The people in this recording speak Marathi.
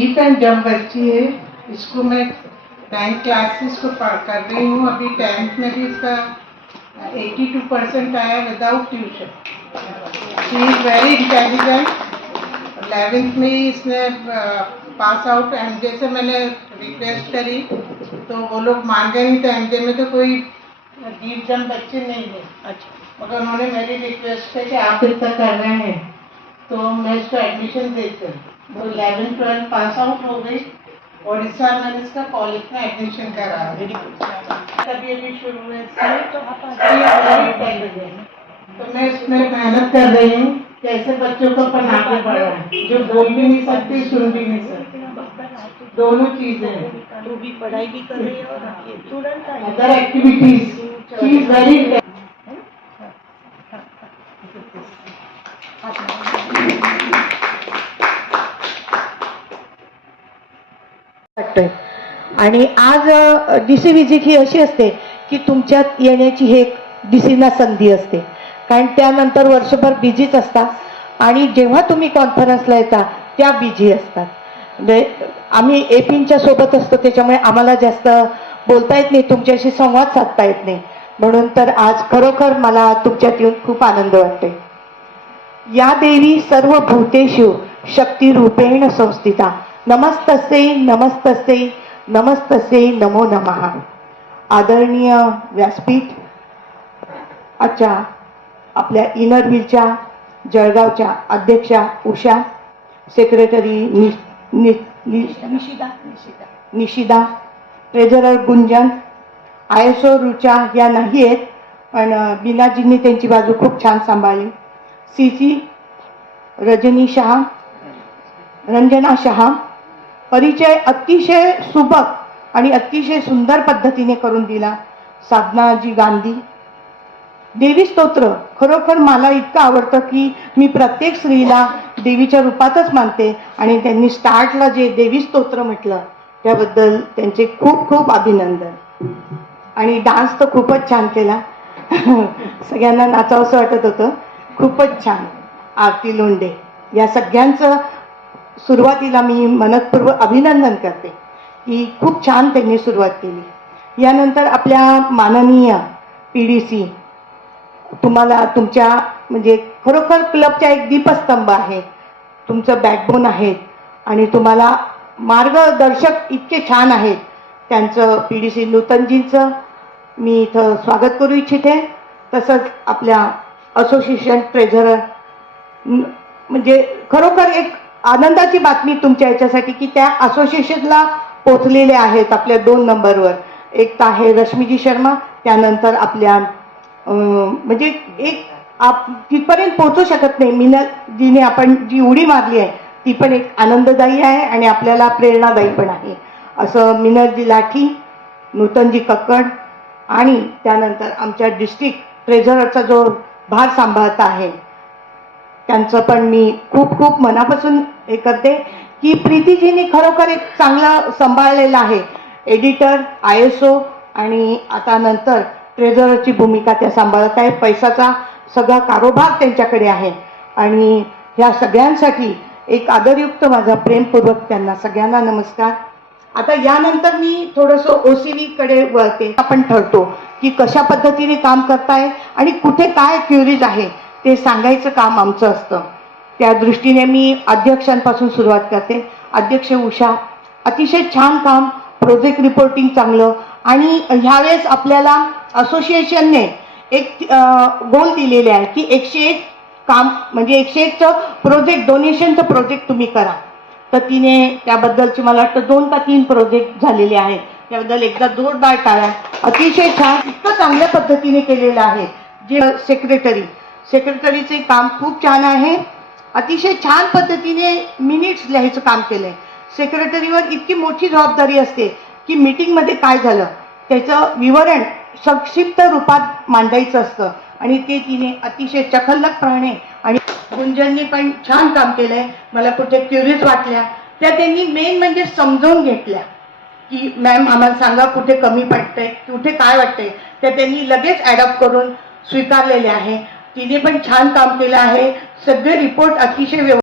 डीप एंड जम बच्ची है इसको मैं टेंथ क्लासेस को पढ़ कर रही हूँ। अभी टेंथ में भी इसका 82 परसेंट आया without tuition she is very intelligent eleventh में ही इसने पास आउट एमजे से मैंने रिक्वेस्ट करी तो वो लोग मान गए नहीं तो एमजे में तो कोई डीप जम बच्चे नहीं है अच्छा। मगर उन्होंने मेरी रिक्वेस्ट है कि आप इतना कर रहे हैं? तो मैं इसको एडमिशन देती हूँ। वो इलेवन ट्वेल्व पास आउट हो गई और इस साल मैंने इसका कॉलेज में एडमिशन करा तभी अभी शुरू हुए तो मैं इसमें मेहनत कर रही हूँ कैसे बच्चों को पढ़ाना पड़ रहा है जो बोल भी नहीं सकते सुन भी नहीं सकते। दोनों चीज़ें तू भी पढ़ाई भी कर रही है और other activities she is very आणि आज डीसी व्हिजिट ही अशी असते की तुमच्यात येण्याची हे एक डीसीना संधी असते. कारण त्यानंतर वर्षभर बिझीच असतात आणि जेव्हा तुम्ही कॉन्फरन्सला येता त्या बिझी असतात. म्हणजे आम्ही एपींच्या सोबत असतो त्याच्यामुळे आम्हाला जास्त बोलता येत नाही तुमच्याशी संवाद साधता येत नाही. म्हणून तर आज खरोखर मला तुमच्यात येऊन खूप आनंद वाटते या देवी सर्व भूतेषु शक्ती रूपेण संस्थिता. नमस्तसे नमस्तसे नमस्तसे नमो नमः. आदरणीय व्यासपीठ आजच्या आपल्या इनरव्हीलच्या जळगावच्या अध्यक्षा उषा सेक्रेटरी नि, नि, नि, निशिदा निशिदा. Treasurer Gunjan I S O Rucha या नाही आहेत पण बीनाजींनी त्यांची बाजू खूप छान सांभाळली. सी सी रजनी शहा रंजना शहा परिचय अतिशय सुबक आणि अतिशय सुंदर पद्धतीने करून दिला. साधनाजी गांधी देवी स्तोत्र. खरोखर मला इतकं आवडतं की मी प्रत्येक स्त्रीला देवीच्या रूपातच मानते आणि त्यांनी स्टार्टला जे देवी स्तोत्र म्हटलं त्याबद्दल त्यांचे खूप खूप अभिनंदन. आणि डान्स तर खूपच छान केला. सगळ्यांना नाचावंसं वाटत होतं. खूपच छान. आरती लोंढे. या सगळ्यांचं सुरुवातीला मी मनपूर्वक अभिनंदन करते की खूप छान त्यांनी सुरुवात केली. यानंतर आपल्या माननीय पी डी सी तुम्हाला तुमच्या म्हणजे खरोखर क्लबच्या एक दीपस्तंभ आहे. तुमचं बॅकबोन आहे आणि तुम्हाला मार्गदर्शक इतके छान आहेत. त्यांचं पी डी सी नूतनजींचं मी इथं स्वागत करू इच्छिते. तसंच आपल्या असोसिएशन ट्रेझरर म्हणजे खरोखर एक आनंदाची बातमी तुमच्या याच्यासाठी की त्या असोसिएशनला पोचलेले आहेत आपल्या दोन नंबरवर. एक तर आहे रश्मीजी शर्मा त्यानंतर आपल्या म्हणजे एक आप तिथपर्यंत पोहोचू शकत नाही. मीना जिने आपण जी उडी मारली आहे ती पण एक आनंददायी आहे आणि आपल्याला प्रेरणादायी पण आहे. असं मिनरजी लाठी नूतनजी कक्कड आणि त्यानंतर आमच्या डिस्ट्रिक्ट ट्रेझररचा जो भार सांभाळता आहे त्यांचं पण मी खूप खूप मनापासून हे करते की प्रीतीजींनी खरोखर एक चांगला सांभाळलेला आहे. एडिटर आय एस ओ आणि आता नंतर ट्रेझररची भूमिका त्या सांभाळत आहे. पैशाचा सगळा कारोबार त्यांच्याकडे आहे. आणि ह्या सगळ्यांसाठी एक आदरयुक्त माझा प्रेमपूर्वक त्यांना सगळ्यांना नमस्कार. आता यानंतर मी थोडंसं ओ सी व्हीकडे वळते. आपण ठरतो की कशा पद्धतीने काम करताय आणि कुठे काय क्युरीज आहे. ते सांगायचं काम आमचं असतं. त्या दृष्टीने मी अध्यक्षांपासून सुरुवात करते. अध्यक्ष उषा अतिशय छान काम प्रोजेक्ट रिपोर्टिंग चांगलं आणि ह्यावेळेस आपल्याला असोसिएशनने एक गोल दिलेले आहे की एकशे एक काम म्हणजे एकशे एकचं प्रोजेक्ट डोनेशनचं प्रोजेक्ट तुम्ही करा. तर तिने त्याबद्दलचे मला वाटतं दोन का तीन प्रोजेक्ट झालेले आहेत. त्याबद्दल एकदा जोरदार टाळ्या. अतिशय छान इतकं चांगल्या पद्धतीने केलेलं आहे. जे सेक्रेटरी सेक्रेटरीचे काम खूप छान आहे. अतिशय छान पद्धतीने मिनिट्स लिहायचं काम केलंय. सेक्रेटरीवर इतकी मोठी जबाबदारी असते की मीटिंगमध्ये काय झालं त्याचं विवरण संक्षिप्त रूपात मांडायचं असतं. आणि ते तिने अतिशय चखलकप्रमाणे आणि गुंजननी पण छान काम केलंय. मला कुठे क्युरियस वाटल्या. त्या त्यांनी मेन म्हणजे समजावून घेतल्या की मॅम आम्हाला सांगा कुठे कमी पडतंय कुठे काय वाटतंय. त्या त्यांनी लगेच ॲडॉप्ट करून स्वीकारलेले आहे. तिने पण छान काम केलं आहे. सगळे रिपोर्ट अतिशय व्यव